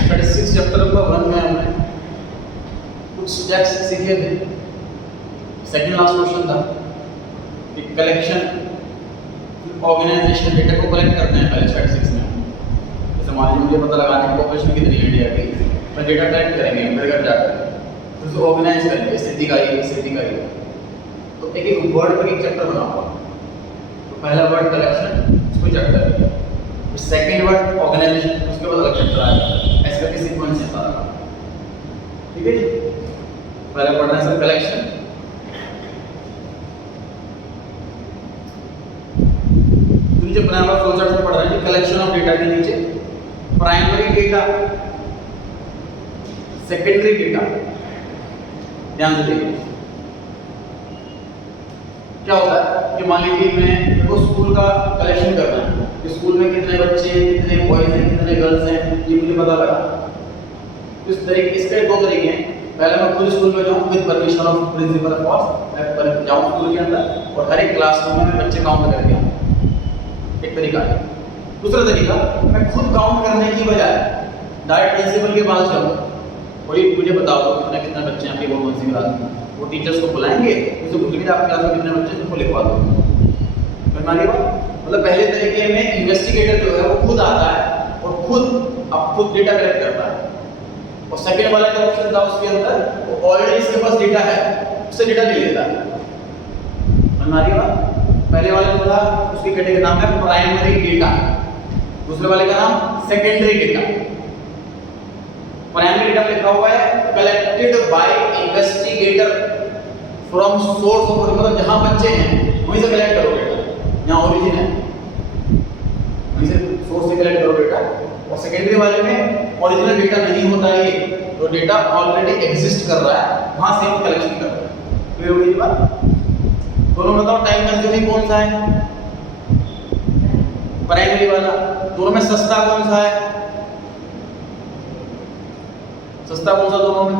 Statistics chapter number 1 में हमने कुछ स्टेप्स सीखे थे। सेकंड लास्ट क्वेश्चन था कि कलेक्शन ऑर्गेनाइजेशन डेटा को कलेक्ट करते हैं पहले स्टैटिस्टिक्स में। जैसे मान लीजिए मुझे पता लगाना है पॉपुलेशन कितनी है इंडिया की, तो डेटा कलेक्ट करेंगे घर घर जाकर, फिर उसे ऑर्गेनाइज करेंगे, स्थिति का ये स्थिति का ये। तो एक एक वर्ड पर एक चैप्टर बना हुआ। तो पहला वर्ड कलेक्शन, उसको चैप्टर है। सेकंड वर्ड ऑर्गेनाइजेशन, उसके बाद अलग चैप्टर आएगा। ऐसे करके सीक्वेंस है सारा। ठीक है जी, पहले पढ़ना है सर कलेक्शन। नीचे बनाया हुआ फ्लो चार्ट में पढ़ रहे हैं कलेक्शन ऑफ डेटा के नीचे प्राइमरी डेटा, सेकेंडरी डेटा। ध्यान से देखिए क्या होता है कि मान लीजिए मैं देखो स्कूल का कलेक्शन करना है कि स्कूल में कितने बच्चे हैं, कितने बॉयज हैं, कितने गर्ल्स हैं, ये मुझे पता लगा। इस तरीके इसके दो तरीके हैं। पहले मैं खुद स्कूल में जाऊँ with permission of principle of course, मैं जाऊँ स्कूल के अंदर और हर एक क्लासरूम में बच्चे काउंट करके आऊँ, एक तरीका है। दूसरा तरीका, मैं खुद काउंट करने की बजाय डायरेक्ट प्रिंसिपल के पास जाऊँ, कोई मुझे बताओ कितने कितने बच्चे हैं आपकी कौन सी क्लास में। वो टीचर्स को बुलाएंगे, उसे पूछेंगे आपकी क्लास में कितने बच्चे हैं, उसको लिखवा दो। हमारी बात मतलब पहले तरीके में इन्वेस्टिगेटर जो है वो खुद आता है और खुद डेटा कलेक्ट करता है। और सेकंड वाला जो ऑप्शन था उसके अंदर वो ऑलरेडी इसके पास डेटा है, उससे डेटा ले लेता है। हमारी बात पहले वाले जो था उसकी कैटेगरी का नाम है प्राइमरी डेटा, दूसरे वाले का नाम सेकेंडरी डेटा। प्राइमरी डेटा लिखा हुआ है collected by investigator from source of, मतलब जहां बच्चे हैं वहीं से कलेक्ट करो डेटा, जहां ओरिजिन है वहीं से सोर्स से कलेक्ट करो डेटा। और सेकेंडरी वाले में ओरिजिनल डेटा नहीं होता है, ये तो डेटा ऑलरेडी एग्जिस्ट कर रहा है, वहां से हम कलेक्शन कर रहे हैं। क्लियर हो गई बात? दोनों बताओ टाइम कंज्यूमिंग कौन सा है? प्राइमरी वाला। दोनों में सस्ता कौन सा है? सस्ता कौन सा दोनों में?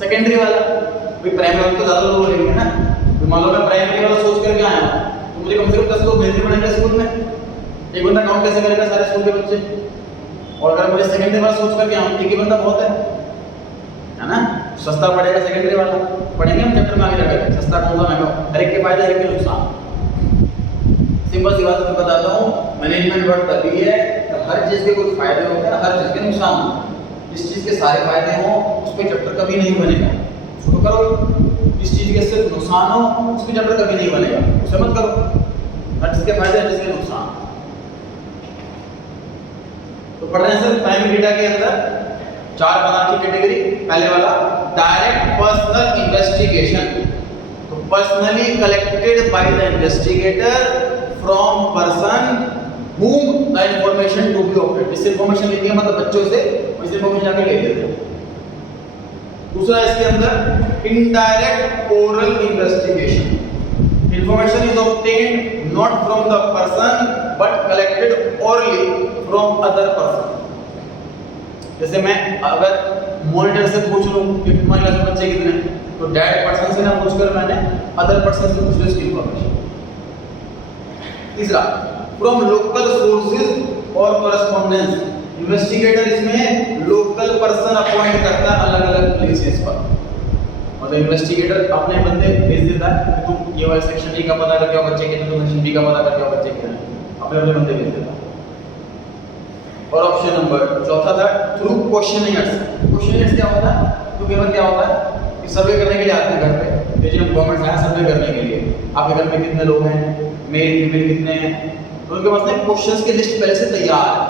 सेकेंडरी वाला। भाई प्राइमरी वाला तो ज्यादा लोग लेंगे ना। तो मान लो मैं प्राइमरी वाला सोच करके आया हूं तो मुझे कम से कम 10 लोग भेजने पड़ेंगे स्कूल में। एक बंदा काउंट कैसे करेगा सारे स्कूल के बच्चे? और अगर मुझे सेकेंडरी वाला सोच करके आऊं, एक ही बंदा बहुत है ना। सस्ता पड़ेगा सेकेंडरी वाला, पढ़ेंगे हम चैप्टर में आगे जाकर सस्ता कौन सा महंगा, हर एक के फायदे हर एक के नुकसान। सिंपल सी बात मैं बताता हूँ, मैनेजमेंट वर्क तभी है हर चीज के कुछ फायदे होते हैं, हर चीज के नुकसान होते हैं। जिस चीज के सारे फायदे हों उस पे चैप्टर कभी नहीं बनेगा, शुरू करो। जिस चीज के सिर्फ नुकसान हो उस पे चैप्टर कभी नहीं बनेगा, उसे मत करो। हर चीज के फायदे हर चीज के नुकसान। तो पढ़ रहे हैं सर प्राइमरी डेटा के अंदर 4 प्रकार की कैटेगरी। पहले वाला डायरेक्ट पर्सनल इन्वेस्टिगेशन, तो personally collected by the investigator from person whom the information to be obtained। इससे इंफॉर्मेशन लेनी है मतलब बच्चों से, इस इंफॉर्मेशन जाकर ले लेते हैं। दूसरा इसके अंदर indirect oral investigation, information is obtained not from the person but collected orally from other person. जैसे मैं अगर मॉनिटर से पूछ लूं कि तुम्हारी क्लास में बच्चे कितने हैं, तो डायरेक्ट पर्सन से ना पूछकर मैंने अदर पर्सन से पूछ ली उसकी इंफॉर्मेशन। तीसरा फ्रॉम लोकल सोर्सेज और कॉरेस्पॉन्डेंस, इन्वेस्टिगेटर इसमें लोकल पर्सन अपॉइंट करता है अलग अलग प्लेसेस पर। मतलब इन्वेस्टिगेटर अपने बंदे भेज देता है कि तुम ये वाले सेक्शन डी का पता करके आओ बच्चे कितने, तुम सेक्शन बी का पता करके आओ बच्चे कितने, अपने अपने बंदे भेज देता है। और ऑप्शन नंबर चौथा था थ्रू क्वेश्चनियर्स। क्वेश्चनियर्स क्या होता है? तो केवल क्या होता है कि सर्वे करने के लिए आते हैं घर पे, जैसे हम गवर्नमेंट आया सर्वे करने के लिए आपके घर में कितने लोग हैं, मेल फीमेल कितने हैं, तो उनके पास में क्वेश्चंस की लिस्ट पहले से तैयार है।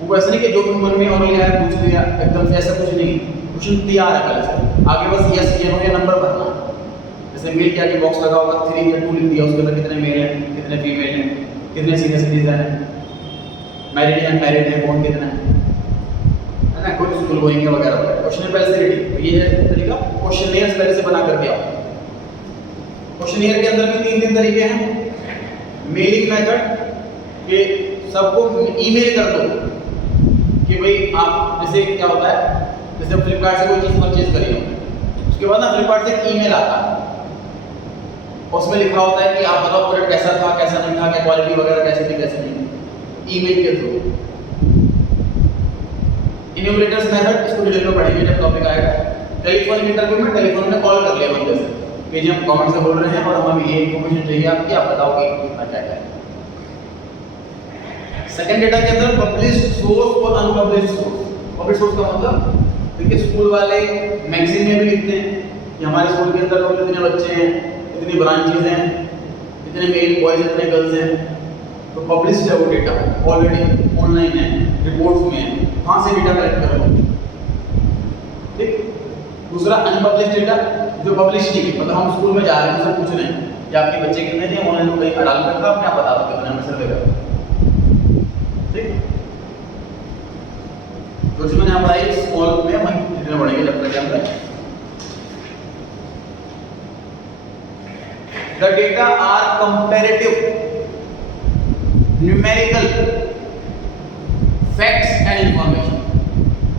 वो ऐसा नहीं कि जो तुम मन में और लिया है पूछ लिया एकदम से, ऐसा कुछ नहीं। क्वेश्चन तैयार है पहले से, आगे बस यस या नो या नंबर भरना। जैसे मेल के आगे बॉक्स लगा होगा 3 या 2 लिख दिया, उसके अंदर कितने मेल हैं, कितने फीमेल हैं, कितने सीनियर सिटीजन हैं, मैरिड या अनमैरिड है, कौन कितना है ना, कोई स्कूल गोइंग वगैरह वगैरह। क्वेश्चन पहले से रेडी। तो ये है तरीका क्वेश्चनियर पहले से बना करके आओ। क्वेश्चनियर के अंदर भी 3 तरीके हैं। मेलिंग मेथड, कि सबको ईमेल कर दो कि भाई आप, जैसे क्या होता है जैसे फ्लिपकार्ट से कोई चीज़ परचेज करी हो, उसके बाद ना फ्लिपकार्ट से एक ईमेल आता है उसमें लिखा होता है कि आप बताओ प्रोडक्ट कैसा था, कैसा नहीं था, क्या क्वालिटी वगैरह कैसी थी, कैसी नहीं थी, ईमेल के थ्रू। इन्यूमरेटर्स मेथड इसको डिटेल में पढ़ेंगे जब टॉपिक आएगा। टेलीफोनिक इंटरव्यू में टेलीफोन में कॉल कर लिया बंदे से कि जी हम गवर्नमेंट से बोल रहे हैं और हमें ये इन्फॉर्मेशन चाहिए आपकी, आप बताओ कि कितना क्या है। सेकंड डेटा के अंदर पब्लिश्ड सोर्स और अनपब्लिश्ड सोर्स। पब्लिश सोर्स का मतलब देखिए स्कूल वाले मैगजीन में भी लिखते हैं कि हमारे स्कूल के अंदर टोटल इतने बच्चे हैं, इतनी ब्रांचेज हैं, इतने मेल बॉयज, इतने गर्ल्स हैं। तो पब्लिश्ड है वो डेटा, ऑलरेडी ऑनलाइन है, रिपोर्ट्स में है, कहाँ से डेटा कलेक्ट करोगे, ठीक। दूसरा अनपब्लिश्ड डेटा जो पब्लिश नहीं है, मतलब हम स्कूल में जा रहे हैं, सब पूछ रहे हैं कि आपके बच्चे कितने थे, ऑनलाइन कहीं पर डाल रखा, अपने आप बता दो कितने, हमें सर्वे करो, ठीक। तो जो मैंने पढ़ाई स्कूल में हम जितने पढ़ेंगे जब तक हम the data are comparative, numerical, facts and information।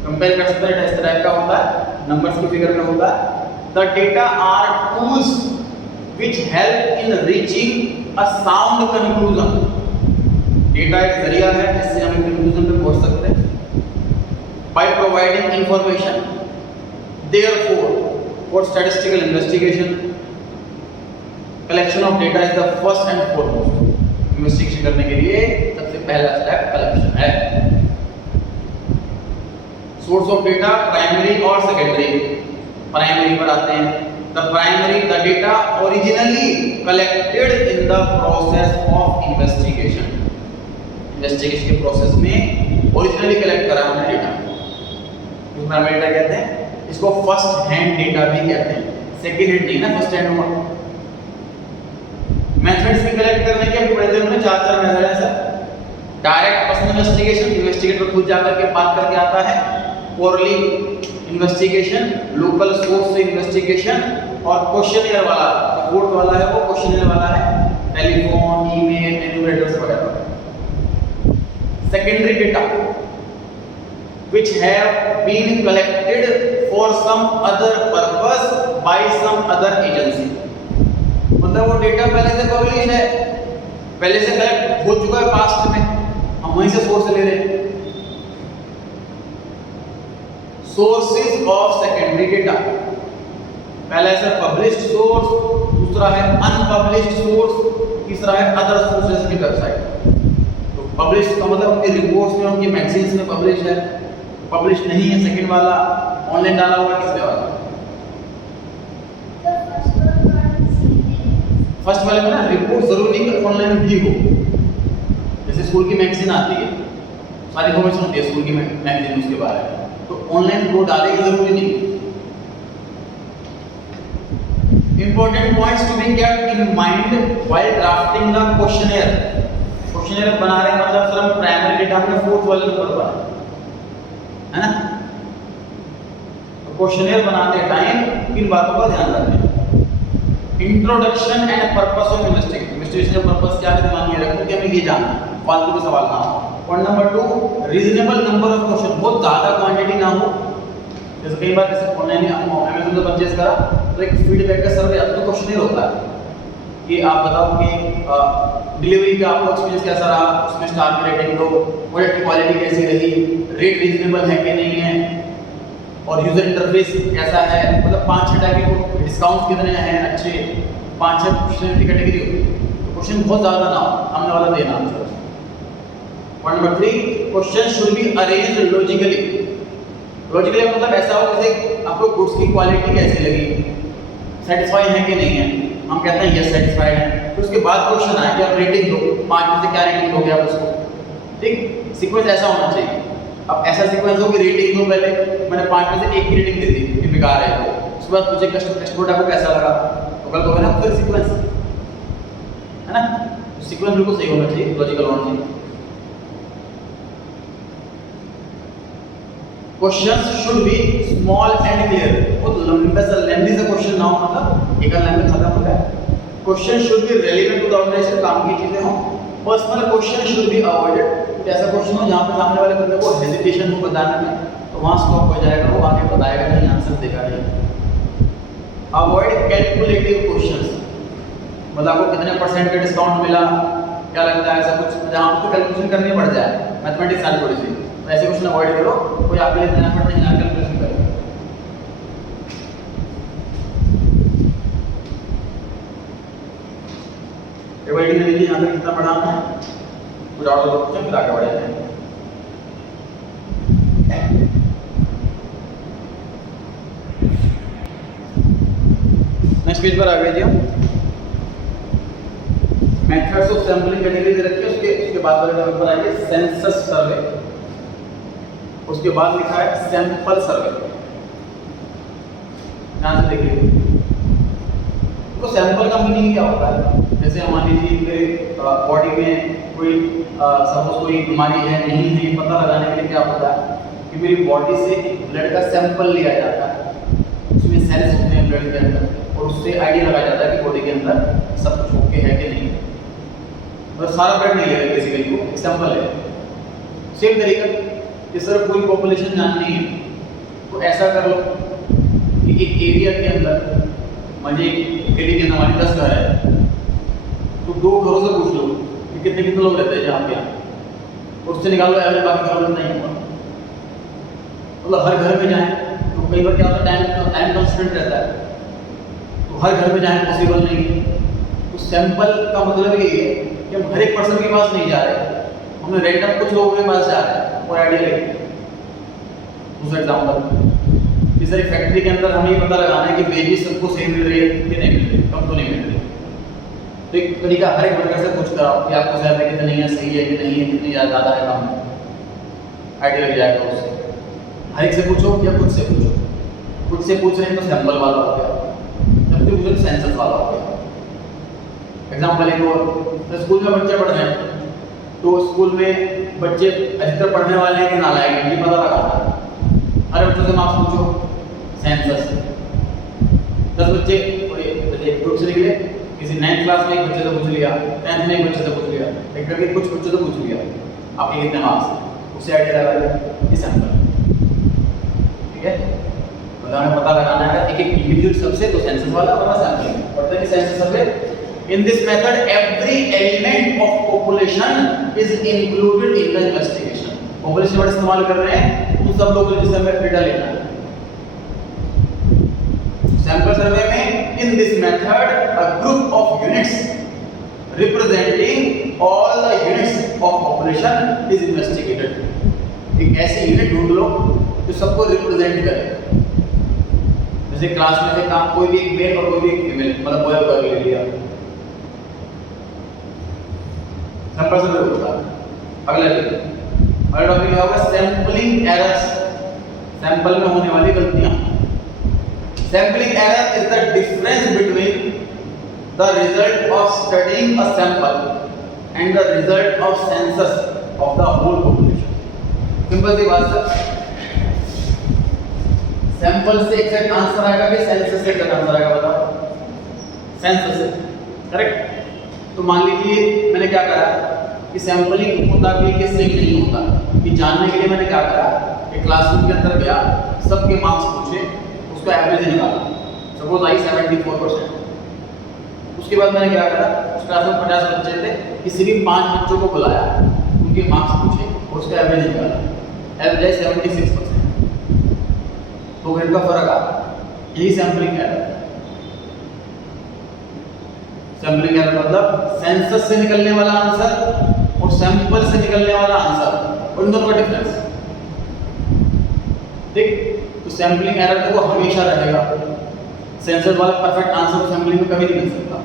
Compare कर सकते हैं, इस तरह का होता है, नंबर्स की फिगर में होता है। The data are tools which help in reaching a sound conclusion। Data एक जरिया है जिससे हम कंक्लूजन पे पहुंच सकते हैं। By providing information, therefore, for statistical investigation, collection of data is the first and foremost। Investigation करने के लिए सबसे पहला स्टेप कलेक्शन है। सोर्स ऑफ डेटा प्राइमरी और सेकेंडरी। प्राइमरी पर आते हैं। The primary the data originally collected in the process of investigation. Investigation के प्रोसेस में ओरिजिनली कलेक्ट करा हमने डेटा, इसको प्राइमरी डेटा कहते हैं। इसको फर्स्ट हैंड डेटा भी कहते हैं, सेकंड हैंड नहीं ना, फर्स्ट हैंड होगा। मेथड्स भी कलेक्ट करने के अभी पढ़ते हैं, चार मेथड है sir. Direct personal investigation, investigator खुद जाकर के बात करके आता है। ओरली इन्वेस्टिगेशन, लोकल सोर्स से इन्वेस्टिगेशन, और क्वेश्चनियर वाला जो फोर्थ वाला है वो क्वेश्चनियर वाला है, टेलीफोन, ईमेल, एन्यूमरेटर्स वगैरह। Secondary data which have been collected for some other purpose by some other agency। मतलब वो डेटा पहले से पब्लिश है, पहले से कलेक्ट हो चुका है पास्ट में, हम वहीं से सोर्स ले रहे हैं। सोर्सेज ऑफ सेकेंडरी डेटा, पहला है पब्लिश्ड सोर्स, दूसरा है अनपब्लिश्ड सोर्स, तीसरा है अदर सोर्सेज की वेबसाइट। तो पब्लिश्ड का मतलब उनकी रिपोर्ट्स में, उनकी मैगजीन्स में पब्लिश है। पब्लिश नहीं है सेकंड वाला, ऑनलाइन डाला हुआ किसने वाला, फर्स्ट वाले में ना रिपोर्ट जरूरी नहीं कि ऑनलाइन भी हो। जैसे स्कूल की मैगजीन आती है, सारी इन्फॉर्मेशन होती है स्कूल की मैगजीन उसके बारे में, तो ऑनलाइन वो डालेगी जरूरी नहीं। Important points to be kept in mind while drafting the questionnaire. Questionnaire बना रहे हैं मतलब सर हम प्राइमरी डेटा में फोर्थ वाले नंबर पर है ना। तो क्वेश्चनियर बनाते टाइम किन बातों का ध्यान रखें। Introduction and purpose of investigation. Investigation का पर्पस क्या है दिमाग में रखो कि हमें ये जानना है, फालतू का सवाल ना हो। Point number 2, reasonable number of question, बहुत ज्यादा क्वांटिटी ना हो। जैसे कई बार जैसे ऑनलाइन अमेज़न से परचेज करा तो एक फीडबैक का सर्वे आता है, तो क्वेश्चनियर होता है कि आप बताओ कि डिलीवरी का आपका एक्सपीरियंस कैसा रहा, उसमें स्टार की रेटिंग दो, प्रोडक्ट की क्वालिटी कैसी रही, रेट रीजनेबल है कि नहीं है, और यूजर इंटरफेस कैसा है। मतलब 5-6 टाइप के डिस्काउंट कितने हैं अच्छे, 5-6 क्वेश्चन की कैटेगरी होती है। तो क्वेश्चन बहुत ज़्यादा ना हो, हमने वाला देना answer. Point number 3, question should be arranged logically. Logically मतलब ऐसा हो जैसे आपको गुड्स की क्वालिटी कैसी लगी, सेटिस्फाई है कि नहीं है। हम कहते हैं यस सेटिस्फाइड है, तो उसके बाद क्वेश्चन आए कि आप रेटिंग दो, 5 में से क्या रेटिंग दोगे आप उसको, ठीक। सीक्वेंस ऐसा होना चाहिए। अब ऐसा सीक्वेंस हो कि रेटिंग दो, पहले मैंने 5 में से 1 की रेटिंग दे दी कि बेकार है, तो उसके बाद मुझे कस्टमर को कैसा लगा, तो गलत होगा ना फिर सीक्वेंस, है ना। तो सीक्वेंस बिल्कुल सही होना चाहिए, लॉजिकल होना चाहिए। Questions should be small and clear. बहुत लंबा सा लेंथी सा क्वेश्चन ना हो, मतलब एक लाइन में खत्म हो जाए। Question should be relevant to the organisation, काम की चीजें हों। Personal question should be avoided. ऐसा क्वेश्चन हो जहाँ पे सामने वाले बंदे को हेजिटेशन हो बताने में, तो वहाँ स्टॉप हो जाएगा, वो आगे बताएगा नहीं, आंसर देगा नहीं। Avoid calculative questions. मतलब आपको कितने परसेंट का डिस्काउंट मिला, क्या लगता है, ऐसा कुछ जहाँ आपको कैलकुलेशन करनी पड़ जाए, मैथमेटिक्स आती थोड़ी सी, तो ऐसे क्वेश्चन अवॉइड करो, कोई आपके लिए इतना एफर्ट नहीं लगा कैलकुलेशन करो। एवरीडी ने लीजिए यहाँ तक कितना पढ़ा हमने, कुछ और तो क्वेश्चन फिर आगे बढ़े हैं। नेक्स्ट पेज पर आ गए जी हम। मेथड्स ऑफ सैंपलिंग कैटेगरी दे रखी है, उसके बाद वाले नंबर पर आएंगे सेंसस सर्वे, उसके बाद लिखा है सैंपल सर्वे। ध्यान से देखिए, तो सैंपल का मीनिंग क्या होता है? जैसे मान लीजिए मेरे बॉडी में कोई सपोज कोई बीमारी है नहीं है, पता लगाने के लिए क्या होता है कि मेरी बॉडी से ब्लड का सैंपल लिया जाता है, उसमें सेल्स होते हैं ब्लड के अंदर, और उससे आइडिया लगाया जाता है कि बॉडी के अंदर सब कुछ ओके है कि नहीं। और सारा ब्लड नहीं लेगा बेसिकली, वो एग्जांपल है। सेम तरीका कि सर पूरी पॉपुलेशन जाननी है, तो ऐसा कर लो कि एक एरिया के अंदर, मुझे गली के अंदर हमारी 10 घर है, तो 2 घरों से पूछ लो कि कितने कितने लोग रहते हैं जहाँ पे, उससे निकाल लो एवरेज, बाकी घरों में नहीं होगा। मतलब हर घर में जाएं तो कई बार क्या होता है, टाइम कंस्टेंट रहता है, तो हर घर में जाएं पॉसिबल नहीं है। तो सैंपल का मतलब ये है कि हम हर एक पर्सन के पास नहीं जा रहे, हमने रैंडम कुछ लोगों के पास जा रहे हैं और आइडिया लेके। दूसरा एग्जाम्पल, इस एक फैक्ट्री के अंदर हमें ये पता लगाना है कि वेजेस सबको सेम मिल रही है कि नहीं मिल रही, कम तो नहीं मिल रही। तो एक तरीका हर एक वर्कर से पूछ कर आओ कि आपको शायद कितनी है, सही है कि नहीं है, कितनी ज़्यादा है, कम है, आइडिया लग जाएगा उससे। हर एक से पूछो या खुद से पूछो। खुद से पूछ रहे हैं तो सैंपल वाला हो गया, सबसे पूछो तो सेंसस वाला हो गया। एग्जाम्पल एक और, तो स्कूल में बच्चे पढ़ रहे हैं, तो स्कूल में बच्चे अधिकतर पढ़ने वाले हैं कि नालायक हैं, ये पता लगाना। हर बच्चों से मार्क्स पूछो, सेंसस। 10 बच्चे एक ग्रुप से निकले, किसी 9th क्लास में एक बच्चे से पूछ लिया, 10th में एक बच्चे से पूछ लिया, एक करके कुछ बच्चों से पूछ लिया आपके कितने मार्क्स हैं, उससे आइडिया लगा लिया, ये सैंपल। ठीक है, मतलब हमें पता लगाना है एक एक इंडिविजुअल सबसे, तो सेंसस वाला और सैंपलिंग। पढ़ते हैं census survey. In this method, every element of population is included in the investigation. Population word इस्तेमाल कर रहे हैं, उन सब लोगों को जिससे हमें डेटा लेना है। सैंपल सर्वे में in this method, a group of units representing all the units of population is investigated. एक ऐसी यूनिट ढूंढ लो जो सबको रिप्रेजेंट करे। जैसे क्लास में से काम कोई भी एक मेल और कोई भी एक फीमेल, मतलब बॉय और गर्ल ले लिया, सैंपल सर्वे होता है। अगला टॉपिक क्या होगा? सैंपलिंग एरर्स, सैंपल में होने वाली गलतियां। Sampling error is the difference between the result of studying a sample and the result of census of the whole population. Simple सी बात सर, सैंपल से एग्जैक्ट आंसर आएगा कि सेंसस से एग्जैक्ट आंसर आएगा? बताओ, सेंसस से, करेक्ट। तो मान लीजिए मैंने क्या करा कि सैंपलिंग होता भी कि सही नहीं होता, कि जानने के लिए मैंने क्या करा कि क्लासरूम के अंदर गया, सबके मार्क्स पूछे, उसका एवरेज निकाला, सपोज आई 74%। उसके बाद मैंने क्या करा, उस क्लास में 50 बच्चे थे, किसी भी 5 बच्चों को बुलाया, उनके मार्क्स पूछे और उसका एवरेज निकाला, एवरेज 76%। 2 ग्रेड का फर्क आ, यही सैंपलिंग एरर। सैंपलिंग एरर मतलब सेंसस से निकलने वाला आंसर और सैंपल से निकलने वाला आंसर, उन दोनों का डिफरेंस। ठीक, तो सैंपलिंग एरर तो वो हमेशा रहेगा, सेंसस वाला परफेक्ट आंसर सैंपलिंग में कभी नहीं मिल सकता।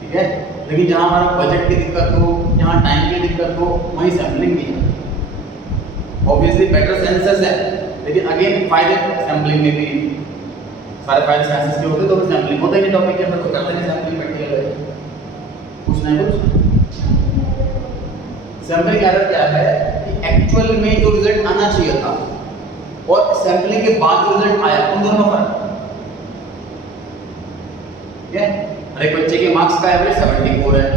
ठीक है, लेकिन जहां हमारा बजट की दिक्कत हो, जहां टाइम की दिक्कत हो, वहीं सैंपलिंग भी है। ऑब्वियसली बेटर सेंसस है, लेकिन अगेन फायदे सैंपलिंग में भी, सारे फाइल सेंसस के होते तो सैंपलिंग होता ही नहीं टॉपिक के अंदर, तो करते नहीं सैंपलिंग प्रैक्टिकल है। कुछ नहीं कुछ सैंपलिंग एरर क्या है कि एक्चुअल में जो रिजल्ट आना चाहिए था और सैंपलिंग के बाद जो रिजल्ट आया, उन दोनों में फर्क। ठीक है, हर एक बच्चे के मार्क्स का एवरेज 74 है,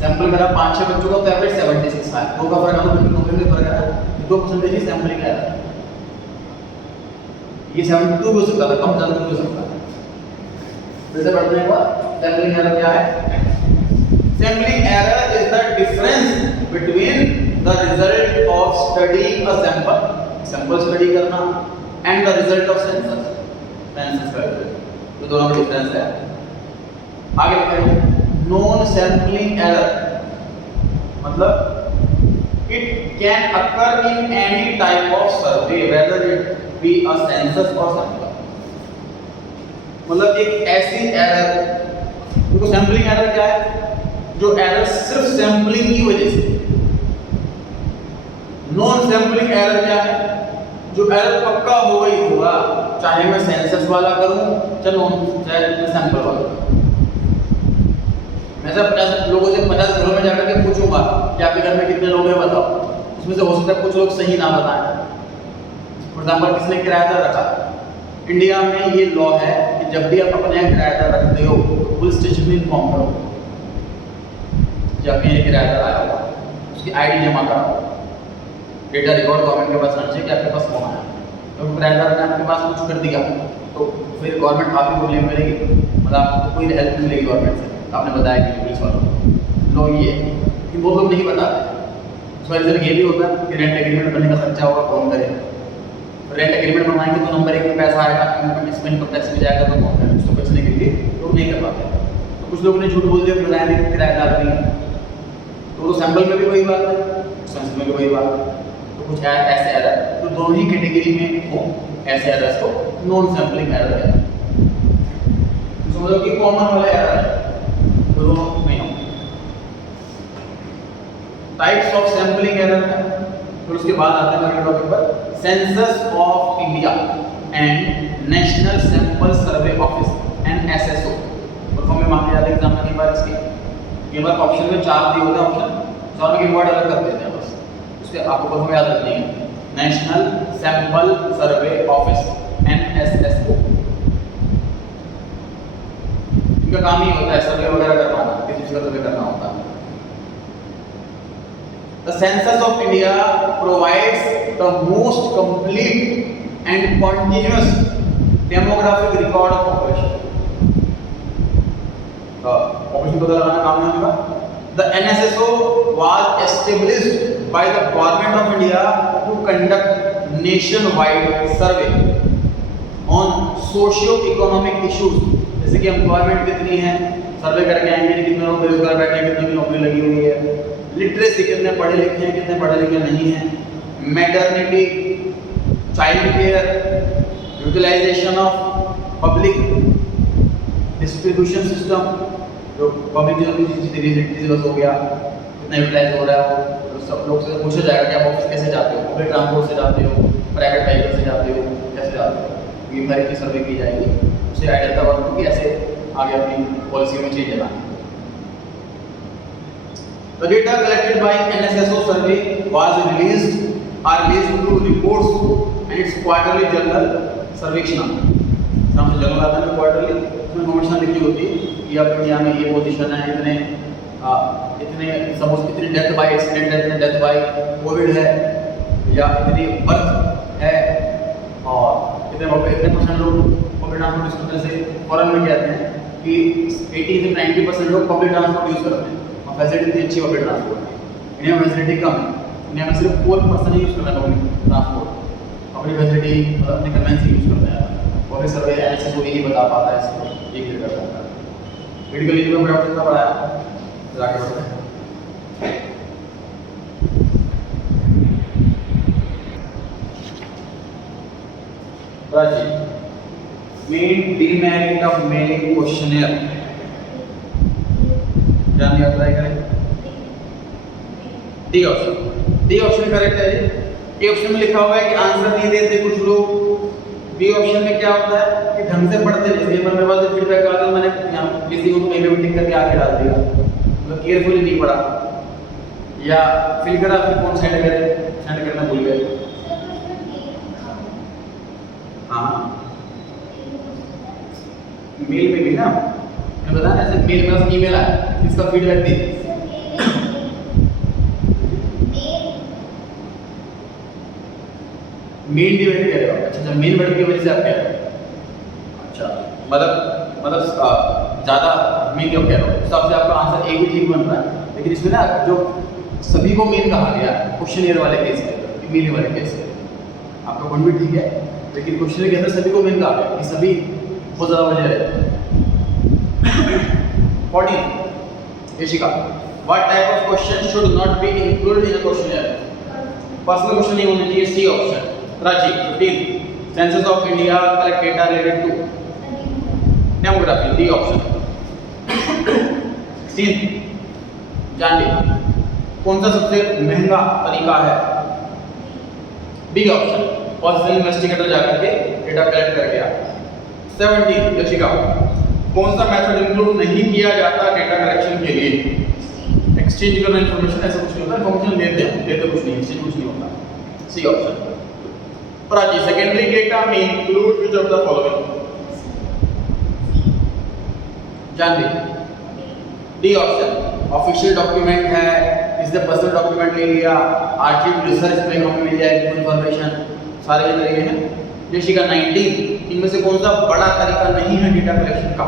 सैंपल करा 5-6 बच्चों का, तो एवरेज 76 आया। 2 का फर्क आ, तो 2 में फर्क आया, 2% ही सैंपलिंग एरर। ये 72 भी हो सकता था, कम ज़्यादा भी हो सकता था। फिर से पढ़ते हैं एक बार, सैंपलिंग एरर क्या है? Sampling error is the difference between the result of studying a sample study करना and the result of census करना, तो दोनों में डिफरेंस है। आगे बढ़ते नॉन सैंपलिंग एरर मतलब it can occur in any type of survey whether it be a census or sample, मतलब एक ऐसी एरर, देखो सैंपलिंग एरर क्या है? जो एरर सिर्फ सैंपलिंग की वजह से। नॉन सैंपलिंग एरर क्या है? जो एरर पक्का होगा ही होगा, चाहे मैं सेंसस वाला करूं चाहे मैं सैंपल वाला करूं। मैं सब 50 लोगों से 50 घरों में जाकर के पूछूंगा कि आपके घर में कितने लोग हैं बताओ, उसमें से हो सकता है कुछ लोग सही ना बताएं। फॉर एग्जाम्पल किसने किराएदार रखा? इंडिया में ये लॉ है कि जब भी आप अपने यहाँ किराएदार रखते हो तो पुलिस स्टेशन में इन्फॉर्म करो कि आपके यहाँ किराएदार आया हुआ, उसकी आईडी जमा कराओ, डेटा रिकॉर्ड गवर्नमेंट के पास रखिए कि आपके पास कौन आया। तो किराएदार ने आपके पास कुछ कर दिया तो फिर गवर्नमेंट आप ही को ब्लेम करेगी, मतलब आपको कोई हेल्प नहीं मिलेगी गवर्नमेंट से। आपने बताया कि पुलिस वालों को लोग ये कि वो लोग नहीं बताते। उसका रीज़न ये भी होता है कि रेंट एग्रीमेंट बनने का खर्चा होगा, कौन करे? रेंट एग्रीमेंट बनवाएंगे तो नंबर 1 में पैसा आएगा, इसमें इनकम टैक्स में जाएगा तो कौन करे? उसको बचने के लिए लोग नहीं कर पाते। तो कुछ लोगों ने झूठ बोल दिया, बताया नहीं किराएदार नहीं है, तो सैंपल में भी वही बात है, सेंस में भी वही बात है। तो कुछ ऐसे एरर तो दोनों ही कैटेगरी में हो, ऐसे एरर्स को नॉन सैंपलिंग एरर कहते हैं। समझो कि कॉमन वाला एरर है तो दोनों नहीं होंगे। टाइप्स ऑफ सैंपलिंग एरर है, फिर उसके बाद आते हैं अगले टॉपिक पर census of India and national sample survey office NSSO। Perform में मांगे जाते हैं एग्जाम में, कई बार इसके कई बार ऑप्शन में 4 दिए होते हैं, ऑप्शन चारों के वर्ड अलग कर देते हैं बस, उसके आपको परफॉर्म याद रखनी है। National sample survey office NSSO, इनका काम ही होता है सर्वे वगैरह करवाना, किसी चीज का सर्वे करना होता है। The census of India provides the most complete and continuous demographic record of population. Population पता लगाना काम नहीं होगा। The NSSO was established by the government of India to conduct nationwide survey on socio-economic issues, जैसे कि employment कितनी है, सर्वे करके आएंगे कितने लोग बेरोजगार बैठे हैं, कितने की नौकरी लगी हुई है, लिटरेसी कितने पढ़े लिखे हैं, कितने पढ़े लिखे नहीं हैं, maternity, child care, utilisation of public distribution system, जो पब्लिक जो हो गया कितना यूटिलाइज हो रहा है वो, तो सब लोग से पूछा जाएगा कि आप ऑफिस कैसे जाते हो, पब्लिक ट्रांसपोर्ट से जाते हो, प्राइवेट व्हीकल से जाते हो, कैसे जाते हो, ये हर की सर्वे की जाएगी, उससे आइडिया तब होगा कि ऐसे आगे अपनी पॉलिसी में चेंज लाना। The data collected by NSSO survey was released through reports and its quarterly journal सर्वेक्षण। नाम से जर्नल आता है क्वार्टरली, उसमें इन्फॉर्मेशन लिखी होती है कि अब इंडिया में ये पोजीशन है, इतने सपोज इतनी डेथ बाय एक्सीडेंट है, इतने डेथ बाय कोविड है, या इतनी बर्थ है, और इतने परसेंट लोग पब्लिक ट्रांसपोर्ट यूज करने से फॉरेन में कहते हैं कि 80 से 90% लोग पब्लिक ट्रांसपोर्ट यूज करते हैं, फैसिलिटी इतनी अच्छी पब्लिक ट्रांसपोर्ट है। इंडिया में फैसिलिटी कम है, इंडिया में सिर्फ 4% यूज करना है पब्लिक ट्रांसपोर्ट, अपनी फैसिलिटी मतलब अपनी कन्वेंस यूज करते हैं, और फिर सर्वे एनालिसिस को यही बता पाता है, इसको ये क्लियर कर पाता है। मेडिकल लीव में बड़ा कितना बड़ा है जाके बढ़ते हैं। Main demerit of mailing questionnaire जानने का ट्राई करें। डी ऑप्शन करेक्ट है जी। ए ऑप्शन में लिखा हुआ है कि आंसर नहीं देते कुछ लोग। बी ऑप्शन में क्या होता है कि ढंग से पढ़ते नहीं, जैसे मेरे पास फीडबैक आता है मैंने यहाँ किसी को मेल में टिक करके आगे डाल दिया, मतलब केयरफुली नहीं पढ़ा, या फिल करा फिर कौन सेंड करना भूल गए। हाँ मेल में भी ना मैंने बताया ऐसे मेल में ईमेल आया, इसका फीडबैक दे मेन डिवाइड करेगा। अच्छा मेन वर्ड की वजह से आप क्या, अच्छा मतलब ज़्यादा मैं क्यों कह रहा हूँ, उस हिसाब से आपका आंसर एक ही ठीक बन रहा है। लेकिन इसमें ना जो सभी को मेन कहा गया क्वेश्चनियर वाले केस के अंदर, मेन वाले केस के अंदर आपका पॉइंट भी ठीक है, लेकिन क्वेश्चनियर के अंदर सभी को मेन कहा गया कि सभी बहुत ज़्यादा वजह रहते हैं। 14 Yashika, what type of question should not be included in a questionnaire? Personal question नहीं होना चाहिए, C option. Raji 15 census of India collect data related to demography, D option. 16 Janvi, कौन सा सबसे महंगा तरीका है? बी ऑप्शन, पर्सनल इन्वेस्टिगेटर जाकर के डेटा कलेक्ट कर गया। 17 यशिका, कौन सा मेथड इंक्लूड नहीं किया जाता डेटा कलेक्शन के लिए? एक्सचेंज करना इंफॉर्मेशन, ऐसा कुछ नहीं होता, इंफॉर्मेशन लेते कुछ नहीं, एक्सचेंज कुछ नहीं होता। C option. Prachi, secondary data में include which of the following? Janvi, D option, official document है, इससे पर्सनल डॉक्यूमेंट ले लिया, आर्काइव रिसर्च में हमें मिल जाएगी इंफॉर्मेशन, सारे ये तरीके हैं। यशिका 19 इनमें से कौन सा बड़ा तरीका नहीं है डेटा कलेक्शन का?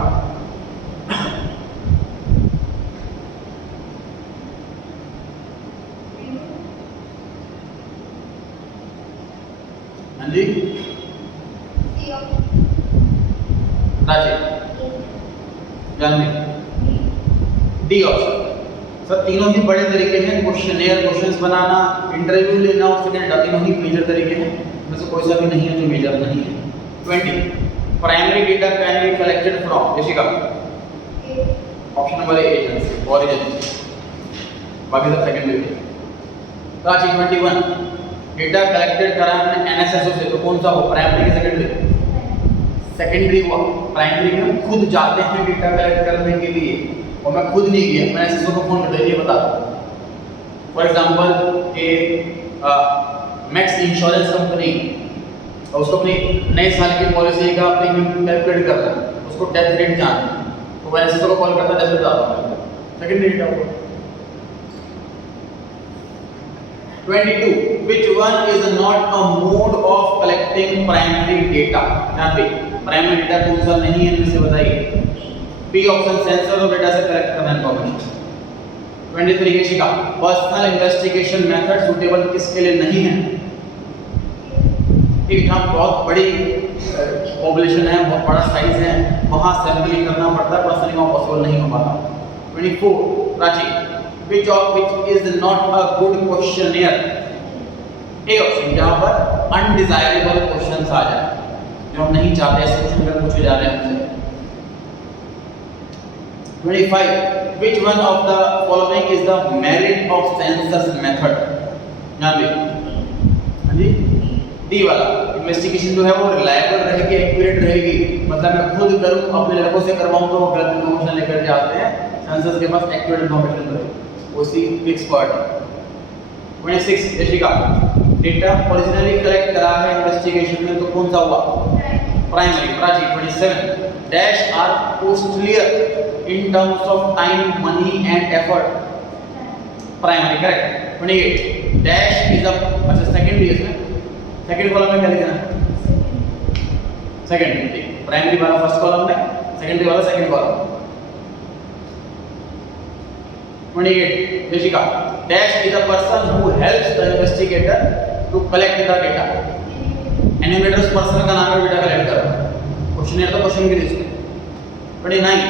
हाँ जी राजी, जानवी, डी ऑप्शन। सर तीनों ही बड़े तरीके हैं, क्वेश्चनियर, क्वेश्चंस बनाना, इंटरव्यू लेना और सेकंड, तीनों ही मेजर तरीके हैं, इनमें से कोई सा भी नहीं है जो मेजर नहीं है। 20 primary data can be collected from? Yashika option number A agency, origin, बाकी सब सेकेंडरी है। राजी 21 डेटा कलेक्टेड करा हमने एनएसएसओ से, तो कौन सा हो, प्राइमरी के सेकेंडरी? सेकेंडरी हुआ। प्राइमरी में हम खुद जाते हैं डेटा कलेक्ट करने के लिए, और मैं खुद नहीं गया, मैं एसएसओ को फोन करके ये बता दूं। फॉर एग्जांपल कि मैक्स इंश्योरेंस कंपनी, और उसको अपनी नए साल की पॉलिसी का प्रीमियम कैलकुलेट करना है, उसको डेथ रेट जानना है, तो मैं एसएसओ को कॉल करता डेथ रेट आता है, सेकेंडरी डेटा होगा। 22 which one is not a mode of collecting primary data? यहाँ पे प्राइमरी डेटा कौन सा नहीं है, इनमें से बताइए। बी ऑप्शन, सेंसर और डेटा से कलेक्ट करना information. 23 Yashika, personal investigation method suitable किसके लिए नहीं है? एक जहाँ बहुत बड़ी पॉपुलेशन है, बहुत बड़ा साइज है, वहाँ सैंपलिंग करना पड़ता है, पर्सनली वहाँ पॉसिबल नहीं हो पाता। 24 Prachi, which is not a good questionnaire? A option, जहाँ पर अनडिजायरेबल क्वेश्चंस आ जाए, जो हम नहीं चाहते ऐसे क्वेश्चन अगर पूछे जा रहे हैं हमसे। 25 which one of the following is the merit of census method? ध्यान दें, हाँ जी, डी वाला, इन्वेस्टिगेशन जो है वो रिलायबल रहेगी, एक्यूरेट रहेगी, मतलब मैं खुद करूँ, अपने लड़कों से करवाऊँ तो वो गलत इन्फॉर्मेशन लेकर के आते हैं, सेंसस के पास एक्यूरेट इन्फॉर्मेशन रहेगी, उसी expert. 26 Yashika, data originally collect करा है इन्वेस्टिगेशन में, तो कौन सा हुआ? Primary. Prachi 27 dash are costlier in terms of time, money and effort? Primary, correct. 28 dash is a, अच्छा सेकेंडरी, इसमें सेकंड कॉलम में क्या लिखना है? सेकेंडरी, ठीक, प्राइमरी वाला फर्स्ट कॉलम में, सेकेंडरी वाला second column. 28 Yashika, dash is a person who helps the investigator to collect the data. Animator उस पर्सन का नाम है, डेटा कलेक्ट कर रहा है, क्वेश्चनियर तो क्वेश्चन की लिस्ट में। 29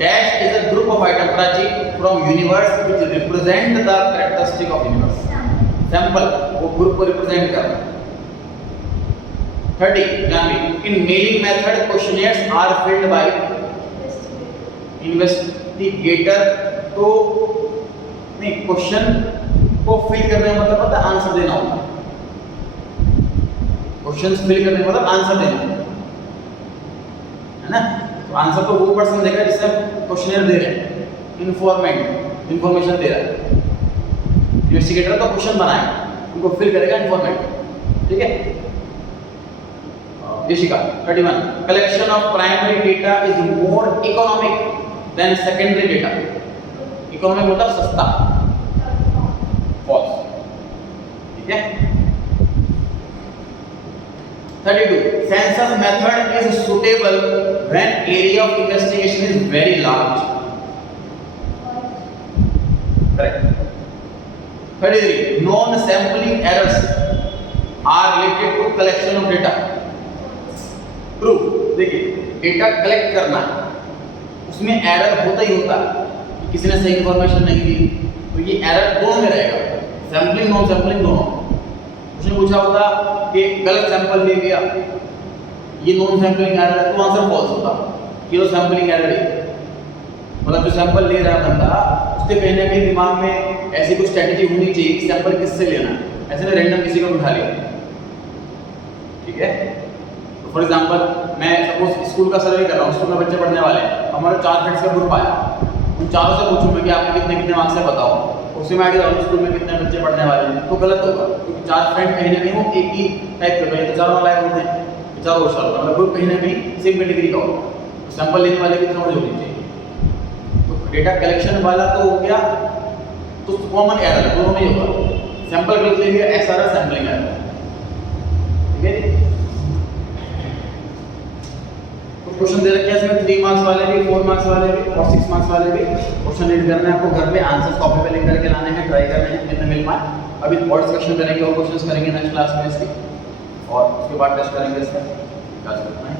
dash is a group of item Prachi from universe which represent the characteristic of universe. Sample वो ग्रुप को रिप्रेजेंट कर रहा है। 30 Janvi, in mailing method questionnaires are filled by investigator, तो नहीं, क्वेश्चन को फिल करने का मतलब पता है आंसर देना होता है, क्वेश्चंस फिल करने का मतलब आंसर देना है ना, तो आंसर तो वो पर्सन देगा जिससे क्वेश्चनियर दे रहे हैं, इन्फॉर्मेंट, इंफॉर्मेशन दे रहा है, इन्वेस्टिगेटर तो क्वेश्चन बनाएगा, उनको फिल करेगा इन्फॉर्मेंट, ठीक है। Yashika 31 collection of primary data is more economic than secondary data? Economic मतलब सस्ता, फॉल्स, ठीक है। 32 census method is suitable when area of investigation is very large. Correct. 33. Non-sampling errors are related to collection of data. Proof. देखिए, data collect करना उसमें error होता ही होता है, किसी ने सही इंफॉर्मेशन नहीं दी तो ये एरर दोनों में रहेगा, सैम्पलिंग नॉन सैम्पलिंग दोनों। उसने पूछा होता कि गलत सैंपल ले लिया, ये नॉन सैम्पलिंग एरर है, तो आंसर फॉल्स होता, ये तो सैम्पलिंग एरर है। मतलब जो सैंपल ले रहा है बंदा, उसके कहीं ना कहीं दिमाग में ऐसी कुछ स्ट्रेटजी होनी चाहिए कि सैंपल किससे लेना है, ऐसे ना रैंडम किसी को उठा लिया। ठीक है, तो फॉर एग्जांपल मैं सपोज स्कूल का सर्वे कर रहा हूँ, स्कूल में बच्चे पढ़ने वाले हैं, हमारे 4 फ्रेंड्स का ग्रुप आया, उन चारों से पूछूंगा कि आपने कितने कितने मार्क्स से बताओ, उससे मैं आइडिया डालूँ स्कूल में कितने बच्चे पढ़ने वाले हैं, तो गलत होगा, क्योंकि 4 फ्रेंड कहीं ना कहीं वो एक ही टाइप के हैं, तो चारों अलग होते हैं, चारों होशियार होगा, मतलब ग्रुप कहीं ना कहीं सेम कैटेगरी का होगा, सैंपल लेने वाले की समझ होनी चाहिए। तो डेटा कलेक्शन वाला तो हो गया, तो कॉमन एरर है, दोनों में ही होगा, सैंपल गलत ले लिया, एक्सआरआर सैंपलिंग एरर। ठीक है, तो क्वेश्चन दे रखे हैं इसमें 3 मार्क्स वाले भी, 4 मार्क्स वाले भी और 6 मार्क्स वाले भी। क्वेश्चन रीड करना है आपको, घर पे आंसर्स कॉपी पे लिख करके लाने हैं, ट्राई करना है जितने मिल पाए। अभी और डिस्कशन करेंगे और क्वेश्चंस करेंगे नेक्स्ट क्लास में इसकी, और उसके बाद टेस्ट करेंगे इसका, क्या करना है।